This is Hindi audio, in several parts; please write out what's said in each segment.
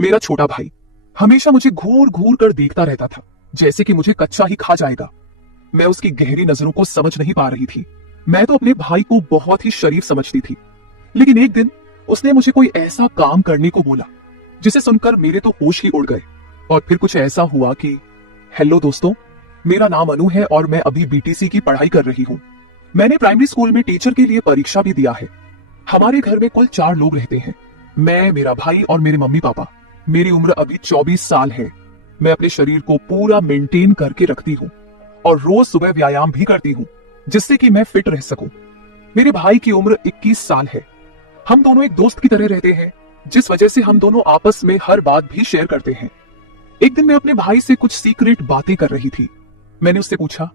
मेरा छोटा भाई हमेशा मुझे घूर घूर कर देखता रहता था, जैसे कि मुझे कच्चा ही खा जाएगा। मैं उसकी गहरी नजरों को समझ नहीं पा रही थी। मैं तो अपने भाई को बहुत ही शरीफ समझती थी, लेकिन एक दिन उसने मुझे कोई ऐसा काम करने को बोला जिसे सुनकर मेरे तो होश ही उड़ गए। और फिर कुछ ऐसा हुआ कि हेलो दोस्तों, मेरा नाम अनु है और मैं अभी बीटीसी की पढ़ाई कर रही हूँ। मैंने प्राइमरी स्कूल में टीचर के लिए परीक्षा भी दिया है। हमारे घर में कुल 4 लोग रहते हैं, मैं, मेरा भाई और मेरे मम्मी पापा। मेरी उम्र अभी 24 साल है। मैं अपने शरीर को पूरा मेंटेन करके रखती हूँ और रोज सुबह व्यायाम भी करती हूँ, जिससे कि मैं फिट रह सकूं। मेरे भाई की उम्र 21 साल है। हम दोनों एक दोस्त की तरह रहते हैं, जिस वजह से हम दोनों आपस में हर बात भी शेयर करते हैं। एक दिन मैं अपने भाई से कुछ सीक्रेट बातें कर रही थी। मैंने उससे पूछा,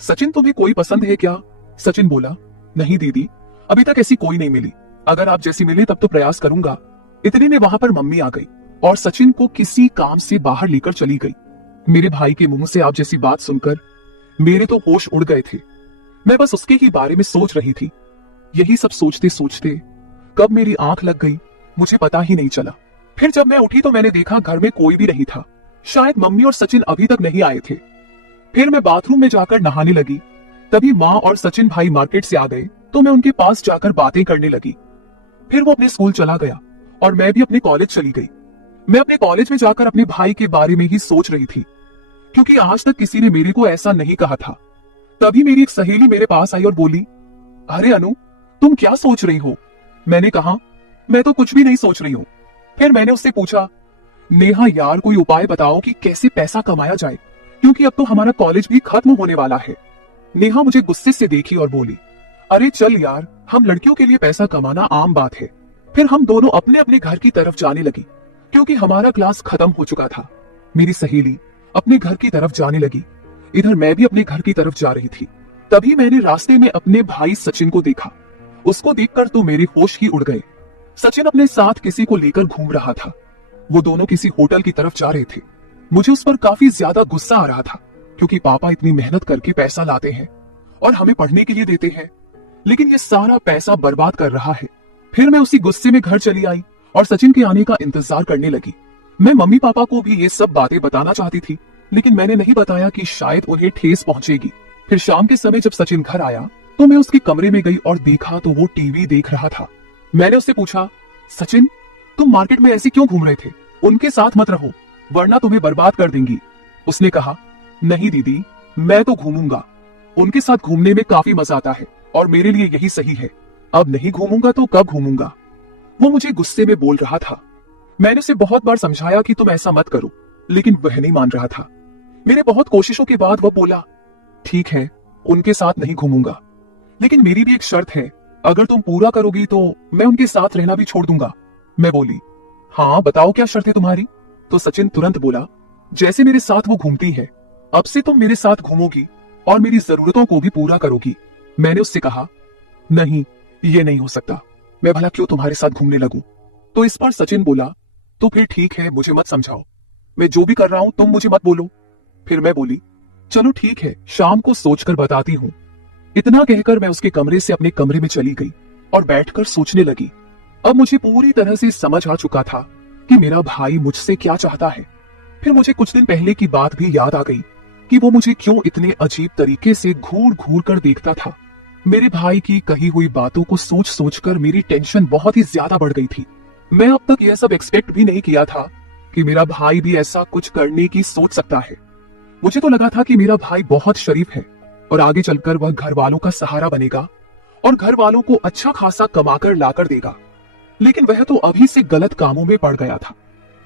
सचिन तुम्हें कोई पसंद है क्या? सचिन बोला, नहीं दीदी, अभी तक ऐसी कोई नहीं मिली। अगर आप जैसी मिले तब तो प्रयास करूंगा। इतने में वहां पर मम्मी आ गई और सचिन को किसी काम से बाहर लेकर चली गई। मेरे भाई के मुंह से आप जैसी बात सुनकर मेरे तो होश उड़ गए थे। मैं बस उसके ही बारे में सोच रही थी। यही सब सोचते सोचते कब मेरी आंख लग गई मुझे पता ही नहीं चला। फिर जब मैं उठी तो मैंने देखा घर में कोई भी नहीं था। शायद मम्मी और सचिन अभी तक नहीं आए थे। फिर मैं बाथरूम में जाकर नहाने लगी। तभी माँ और सचिन भाई मार्केट से आ गए तो मैं उनके पास जाकर बातें करने लगी। फिर वो अपने स्कूल चला गया और मैं भी अपने कॉलेज चली गई। मैं अपने कॉलेज में जाकर अपने भाई के बारे में ही सोच रही थी, क्योंकि आज तक किसी ने मेरे को ऐसा नहीं कहा था। तभी मेरी एक सहेली मेरे पास आई और बोली, अरे अनु, तुम क्या सोच रही हो? मैंने कहा, मैं तो कुछ भी नहीं सोच रही हूँ। फिर मैंने उससे पूछा, नेहा यार, कोई उपाय बताओ कि कैसे पैसा कमाया जाए, क्योंकि अब तो हमारा कॉलेज भी खत्म होने वाला है। नेहा मुझे गुस्से से देखी और बोली, अरे चल यार, हम लड़कियों के लिए पैसा कमाना आम बात है। फिर हम दोनों अपने अपने घर की तरफ जाने लगी, क्योंकि हमारा क्लास खत्म हो चुका था। मेरी सहेली अपने घर की तरफ जाने लगी, इधर मैं भी अपने घर की तरफ जा रही थी। तभी मैंने रास्ते में अपने भाई सचिन को देखा। उसको देखकर तो मेरे होश ही उड़ गए। सचिन अपने साथ किसी को लेकर घूम रहा था। वो दोनों किसी होटल की तरफ जा रहे थे। मुझे उस पर काफी ज्यादा गुस्सा आ रहा था, क्योंकि पापा इतनी मेहनत करके पैसा लाते हैं और हमें पढ़ने के लिए देते हैं, लेकिन ये सारा पैसा बर्बाद कर रहा है। फिर मैं उसी गुस्से में घर चली आई और सचिन के आने का इंतजार करने लगी। मैं मम्मी पापा को भी ये सब बातें बताना चाहती थी, लेकिन मैंने नहीं बताया कि शायद उन्हें ठेस पहुंचेगी। फिर शाम के समय जब सचिन घर आया तो मैं उसके कमरे में गई और देखा तो वो टीवी देख रहा था। मैंने उससे पूछा, सचिन, तुम मार्केट में ऐसे क्यों घूम रहे थे? उनके साथ मत रहो, वरना तुम्हें बर्बाद कर देंगी। उसने कहा, नहीं दीदी, मैं तो घूमूंगा। उनके साथ घूमने में काफी मजा आता है और मेरे लिए यही सही है। अब नहीं घूमूंगा तो कब घूमूंगा? वो मुझे गुस्से में बोल रहा था। मैंने उसे बहुत बार समझाया कि तुम ऐसा मत करो, लेकिन वह नहीं मान रहा था। मेरे बहुत कोशिशों के बाद वह बोला, ठीक है, उनके साथ नहीं घूमूंगा, लेकिन मेरी भी एक शर्त है। अगर तुम पूरा करोगी तो मैं उनके साथ रहना भी छोड़ दूंगा। मैं बोली, हाँ बताओ, क्या शर्त है तुम्हारी? तो सचिन तुरंत बोला, जैसे मेरे साथ वो घूमती है, अब से तुम मेरे साथ घूमोगी और मेरी जरूरतों को भी पूरा करोगी। मैंने उससे कहा, नहीं, ये नहीं हो सकता। मैं भला क्यों तुम्हारे साथ घूमने लगूं? तो इस पर सचिन बोला, तो फिर ठीक है, मुझे मत समझाओ। मैं जो भी कर रहा हूं तुम मुझे मत बोलो। फिर मैं बोली, चलो ठीक है, शाम को सोचकर बताती हूँ। इतना कहकर मैं उसके कमरे से अपने कमरे में चली गई और बैठकर सोचने लगी। अब मुझे पूरी तरह से समझ आ चुका था कि मेरा भाई मुझसे क्या चाहता है। फिर मुझे कुछ दिन पहले की बात भी याद आ गई कि वो मुझे क्यों इतने अजीब तरीके से घूर घूर कर देखता था। मेरे भाई की कही हुई बातों को सोच सोच कर मेरी टेंशन बहुत ही ज्यादा बढ़ गई थी। मैं अब तक यह सब एक्सपेक्ट भी नहीं किया था कि मेरा भाई भी ऐसा कुछ करने की सोच सकता है। मुझे तो लगा था कि मेरा भाई बहुत शरीफ है और आगे चलकर वह घर वालों का सहारा बनेगा और घर वालों को अच्छा खासा कमाकर लाकर देगा, लेकिन वह तो अभी से गलत कामों में पड़ गया था।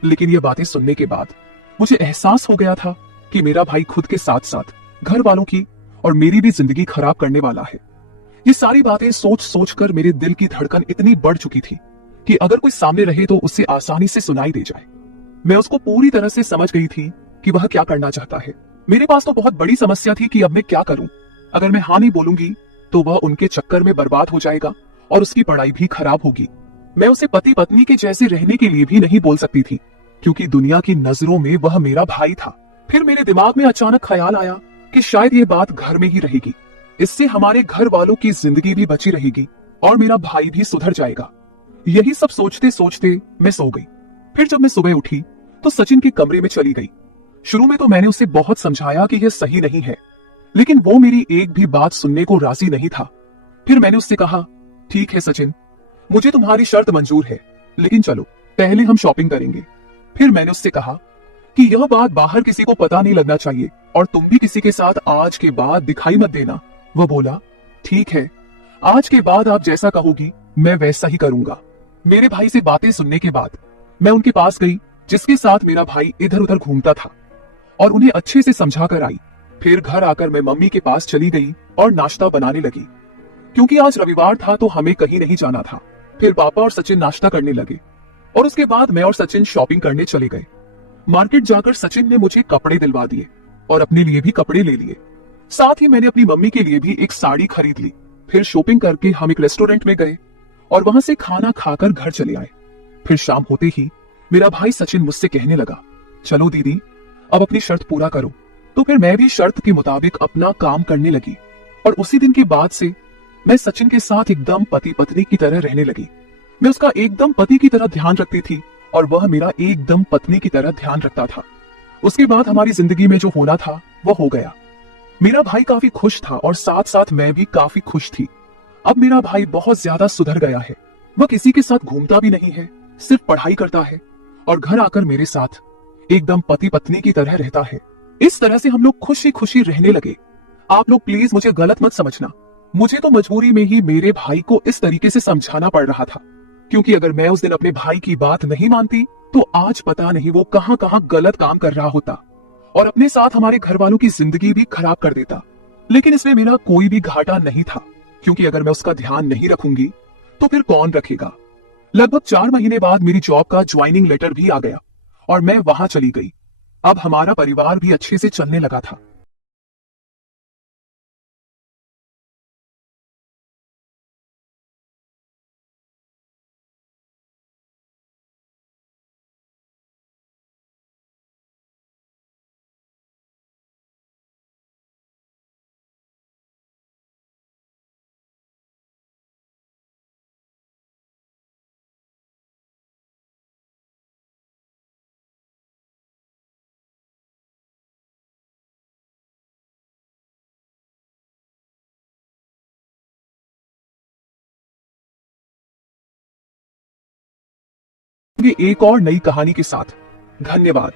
लेकिन ये बातें सुनने के बाद मुझे एहसास हो गया था कि मेरा भाई खुद के साथ साथ घर वालों की और मेरी भी जिंदगी खराब करने वाला है। ये सारी बातें सोच सोच कर मेरे दिल की धड़कन इतनी बढ़ चुकी थी कि अगर कोई सामने रहे तो उससे आसानी से सुनाई दे जाए। मैं उसको पूरी तरह से समझ गई थी कि वह क्या करना चाहता है। मेरे पास तो बहुत बड़ी समस्या थी कि अब मैं क्या करूं। अगर मैं हाँ नहीं बोलूंगी तो वह उनके चक्कर में बर्बाद हो जाएगा और उसकी पढ़ाई भी खराब होगी। मैं उसे पति पत्नी के जैसे रहने के लिए भी नहीं बोल सकती थी, क्योंकि दुनिया की नजरों में वह मेरा भाई था। फिर मेरे दिमाग में अचानक ख्याल आया कि शायद ये बात घर में ही रहेगी, इससे हमारे घर वालों की जिंदगी भी बची रहेगी और मेरा भाई भी सुधर जाएगा। यही सब सोचते सोचते मैं सो गई। फिर जब मैं सुबह उठी तो सचिन के कमरे में चली गई। शुरू में तो मैंने उसे बहुत समझाया कि यह सही नहीं है, लेकिन वो मेरी एक भी बात सुनने को राजी नहीं था। फिर मैंने उससे कहा, ठीक है सचिन, मुझे तुम्हारी शर्त मंजूर है, लेकिन चलो पहले हम शॉपिंग करेंगे। फिर मैंने उससे कहा कि यह बात बाहर किसी को पता नहीं लगना चाहिए और तुम भी किसी के साथ आज के बाद दिखाई मत देना। वह बोला, ठीक है, आज के बाद आप जैसा कहोगी मैं वैसा ही करूंगा। मेरे भाई से बातें सुनने के बाद मैं उनके पास गई जिसके साथ मेरा भाई इधर उधर घूमता था और उन्हें अच्छे से समझा कर आई। फिर घर आकर मैं मम्मी के पास चली गई और नाश्ता बनाने लगी। क्योंकि आज रविवार था तो हमें कहीं नहीं जाना था। फिर पापा और सचिन नाश्ता करने लगे और उसके बाद मैं और सचिन शॉपिंग करने चले गए। मार्केट जाकर सचिन ने मुझे कपड़े दिलवा दिए और अपने लिए भी कपड़े ले लिए। साथ ही मैंने अपनी मम्मी के लिए भी एक साड़ी खरीद ली। फिर शॉपिंग करके हम एक रेस्टोरेंट में गए और वहां से खाना खाकर घर चले आए। फिर शाम होते ही मेरा भाई सचिन मुझसे कहने लगा, चलो दीदी अब अपनी शर्त पूरा करो। तो फिर मैं भी शर्त के मुताबिक अपना काम करने लगी और उसी दिन के बाद से मैं सचिन के साथ एकदम पति पत्नी की तरह रहने लगी। मैं उसका एकदम पति की तरह ध्यान रखती थी और वह मेरा एकदम पत्नी की तरह ध्यान रखता था। उसके बाद हमारी जिंदगी में जो होना था वह हो गया। मेरा भाई काफी खुश था और साथ साथ मैं भी काफी खुश थी। अब मेरा भाई बहुत ज्यादा सुधर गया है। वह किसी के साथ घूमता भी नहीं है, सिर्फ पढ़ाई करता है और घर आकर मेरे साथ एकदम पति पत्नी की तरह रहता है। इस तरह से हम लोग खुशी खुशी रहने लगे। आप लोग प्लीज मुझे गलत मत समझना, मुझे तो मजबूरी में ही मेरे भाई को इस तरीके से समझाना पड़ रहा था, क्योंकि अगर मैं उस दिन अपने भाई की बात नहीं मानती तो आज पता नहीं वो कहां कहां गलत काम कर रहा होता और अपने साथ हमारे घर वालों की जिंदगी भी खराब कर देता। लेकिन इसमें मेरा कोई भी घाटा नहीं था, क्योंकि अगर मैं उसका ध्यान नहीं रखूंगी तो फिर कौन रखेगा। लगभग 4 महीने बाद मेरी जॉब का ज्वाइनिंग लेटर भी आ गया और मैं वहां चली गई। अब हमारा परिवार भी अच्छे से चलने लगा था। ये एक और नई कहानी के साथ। धन्यवाद।